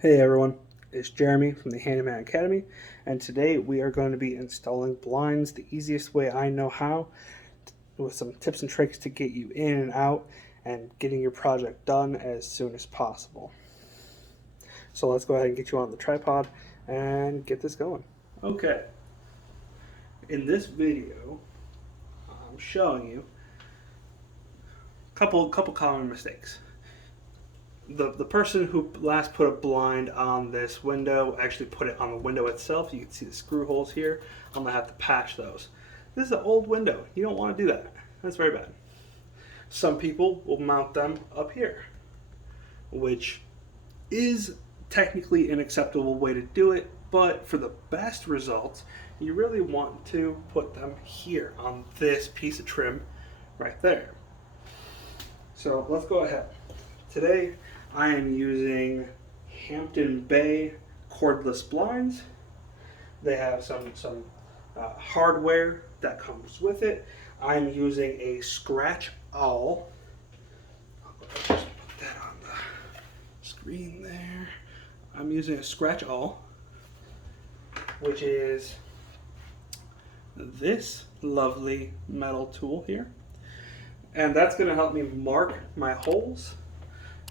Hey everyone, it's Jeremy from the Handyman Academy, and today we are going to be installing blinds the easiest way I know how, with some tips and tricks to get you in and out and getting your project done as soon as possible. So let's go ahead and get you on the tripod and get this going. Okay, in this video, I'm showing you a couple common mistakes. The person who last put a blind on this window actually put it on the window itself. You can see the screw holes here. I'm gonna have to patch those. This is an old window. You don't want to do that. That's very bad. Some people will mount them up here, which is technically an acceptable way to do it, but for the best results, you really want to put them here on this piece of trim right there. So let's go ahead. Today I am using Hampton Bay cordless blinds. They have some hardware that comes with it. I'm using a scratch awl. Just put that on the screen there. I'm using a scratch awl, which is this lovely metal tool here. And that's going to help me mark my holes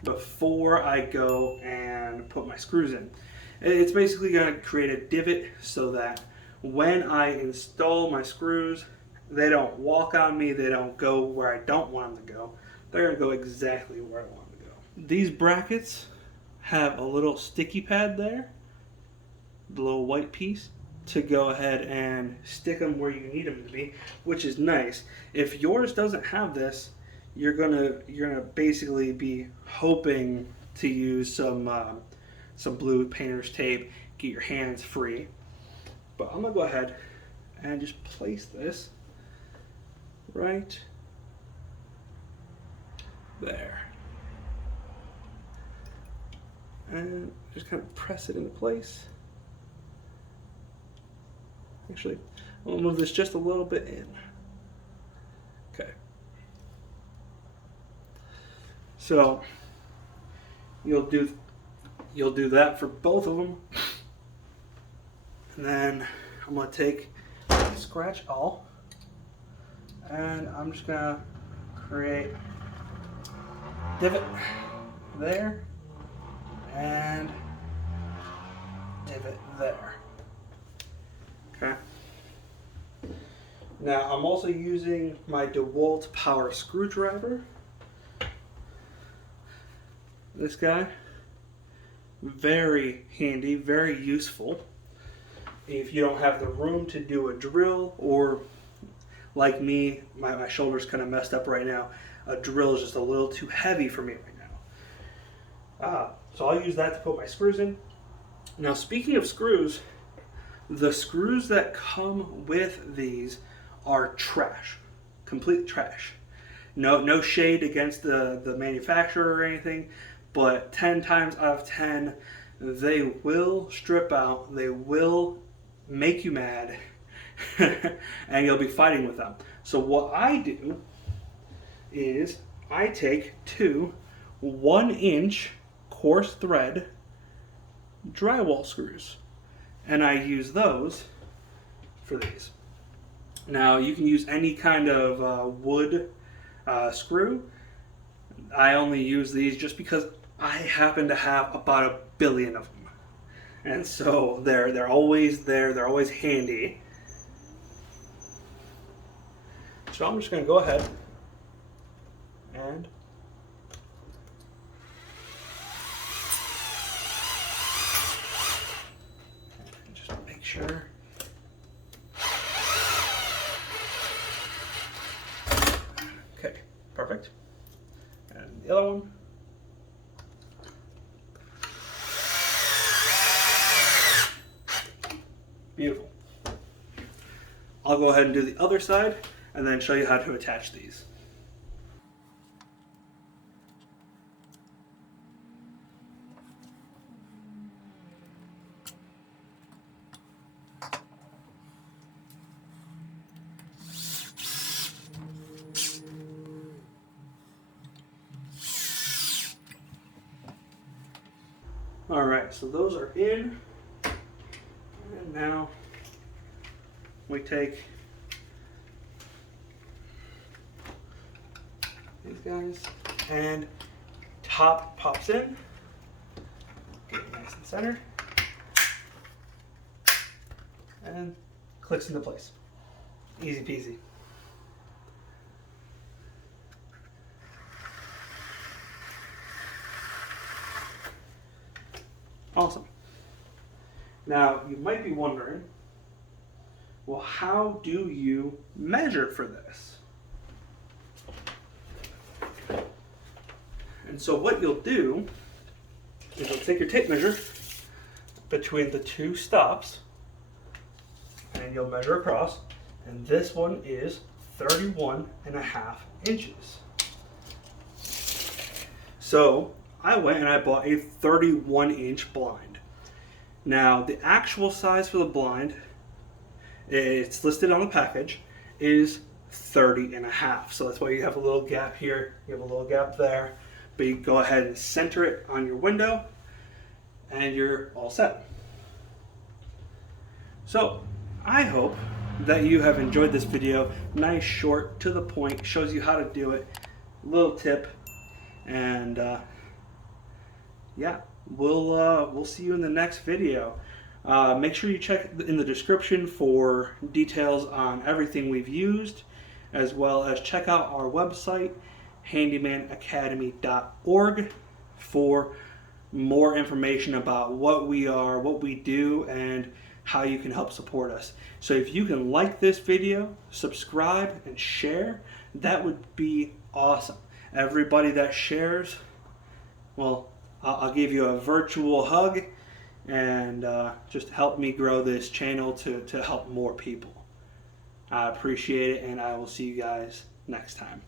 before I go and put my screws in. It's basically going to create a divot so that when I install my screws, they don't walk on me, they don't go where I don't want them to go. They're going to go exactly where I want them to go. These brackets have a little sticky pad there, the little white piece, to go ahead and stick them where you need them to be, which is nice. If yours doesn't have this, you're gonna basically be hoping to use some blue painter's tape, get your hands free. But I'm gonna go ahead and just place this right there, and just kind of press it into place. Actually, I'm gonna move this just a little bit in. Okay. So you'll do that for both of them, and then I'm gonna take a scratch awl, and I'm just gonna create a divot there and divot there. Okay. Now I'm also using my DeWalt power screwdriver. This guy, very handy, very useful. If you don't have the room to do a drill, or like me, my shoulder's kind of messed up right now, a drill is just a little too heavy for me right now. So I'll use that to put my screws in. Now speaking of screws, the screws that come with these are trash, complete trash. No shade against the manufacturer or anything, but 10 times out of 10, they will strip out, they will make you mad, and you'll be fighting with them. So what I do is I take two 1-inch coarse thread drywall screws, and I use those for these. Now you can use any kind of wood screw. I only use these just because I happen to have about 1 billion of them, and so they're always there. They're always handy. So I'm just going to go ahead and just make sure. Okay, perfect. And the other one. Beautiful. I'll go ahead and do the other side and then show you how to attach these. All right, so those are in, and now we take these guys, and top pops in, get it nice and centered, and clicks into place. Easy peasy. Awesome. Now, you might be wondering, well, how do you measure for this? And so what you'll do is you'll take your tape measure between the two stops, and you'll measure across, and this one is 31.5 inches. So I went and I bought a 31-inch blind. Now, the actual size for the blind, it's listed on the package, is 30.5. So that's why you have a little gap here, you have a little gap there, but you go ahead and center it on your window, and you're all set. So I hope that you have enjoyed this video. Nice, short, to the point, shows you how to do it. Little tip, and yeah, we'll see you in the next video. Make sure you check in the description for details on everything we've used, as well as check out our website, handymanacademy.org, for more information about what we are, what we do, and how you can help support us. So if you can like this video, subscribe, and share, that would be awesome. Everybody that shares, well, I'll give you a virtual hug, and just help me grow this channel to help more people. I appreciate it, and I will see you guys next time.